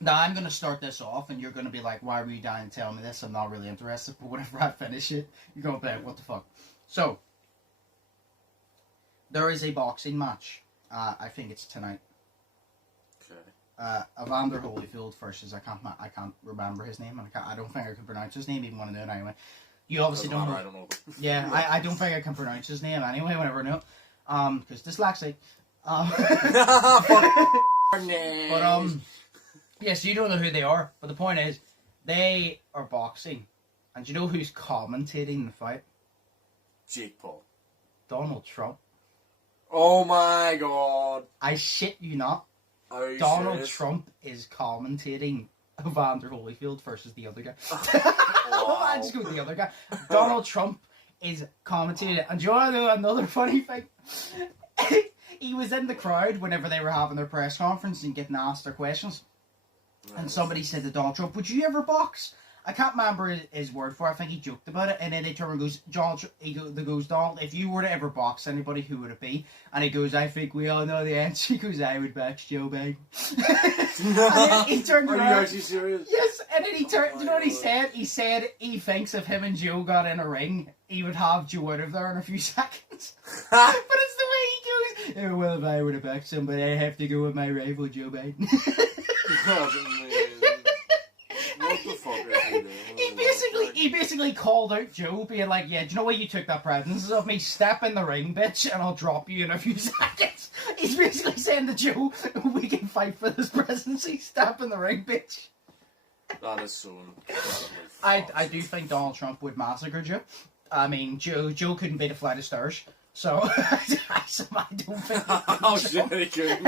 Now, I'm going to start this off, and you're going to be like, why were you dying to tell me this? I'm not really interested, but whenever I finish it, you're going to be like, what the fuck? So, there is a boxing match. I think it's tonight. Okay. Evander Holyfield versus, I can't remember his name, and I don't think I can pronounce his name, even when I do it anyway. You obviously don't know. I don't know. Yeah, I don't think I can pronounce his name anyway, whenever I know. Because dyslexic. But, yes, you don't know who they are, but the point is, they are boxing. And do you know who's commentating the fight? Jake Paul. Donald Trump. Oh my god. I shit you not. Are you Donald serious? Trump is commentating Evander Holyfield versus the other guy. Wow. I just go with the other guy. Donald Trump is commentating. And do you want to know another funny thing? He was in the crowd whenever they were having their press conference and getting asked their questions. And somebody said to Donald Trump, would you ever box? I can't remember his word for it. I think he joked about it. And then they turn and goes, Donald, if you were to ever box anybody, who would it be? And he goes, I think we all know the answer. He goes, I would box Joe Biden. And then he turned around. Are you actually serious? Yes. And then he turned, do you know what he said? He said he thinks if him and Joe got in a ring, he would have Joe out of there in a few seconds. But it's the way he goes, oh, well, if I were to box somebody, I have to go with my rival, Joe Biden. That's amazing. What the fuck is he doing? He basically called out Joe, being like, yeah, do you know why you took that presence of me? Step in the ring, bitch, and I'll drop you in a few seconds. He's basically saying to Joe, we can fight for this presidency. Step in the ring, bitch. That is so incredible. I do think Donald Trump would massacre Joe. I mean, Joe couldn't beat a flight of stairs. So, I don't think... Oh shit, he couldn't.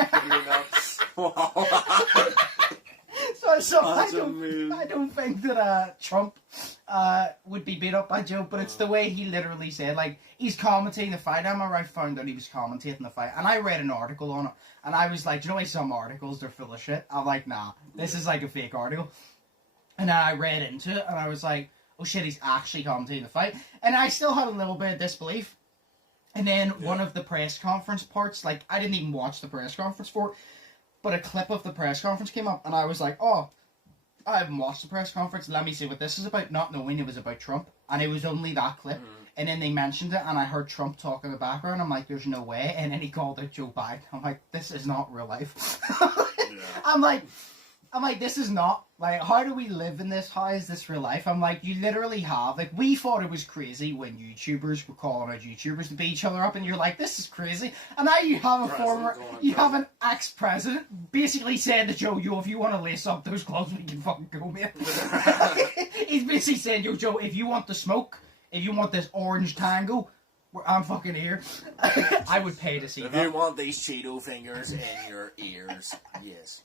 Wow. So That's I amazing. don't think that Trump would be beat up by Joe, but it's the way he literally said, like, he's commentating the fight. I found out he was commentating the fight, and I read an article on it, and I was like, do you know why some articles, they're full of shit? I'm like, nah, this is like a fake article. And then I read into it, and I was like, oh shit, he's actually commentating the fight. And I still had a little bit of disbelief. And then one of the press conference parts, like, I didn't even watch the press conference for it, but a clip of the press conference came up, and I was like, oh, I haven't watched the press conference, let me see what this is about, not knowing it was about Trump. And it was only that clip. And then they mentioned it, and I heard Trump talk in the background. I'm like, there's no way. And then he called out Joe Biden. I'm like, this is not real life. I'm like, this is not, like, how do we live in this? How is this real life? I'm like, you literally have, like, we thought it was crazy when YouTubers were calling out YouTubers to beat each other up, and you're like, this is crazy. And now you have an ex-president basically saying to Joe, yo, if you want to lace up those gloves, we can fucking go, mate. He's basically saying, yo, Joe, if you want the smoke, if you want this orange tango, I'm fucking here. I would pay to see If that. you want these Cheeto fingers in your ears, yes.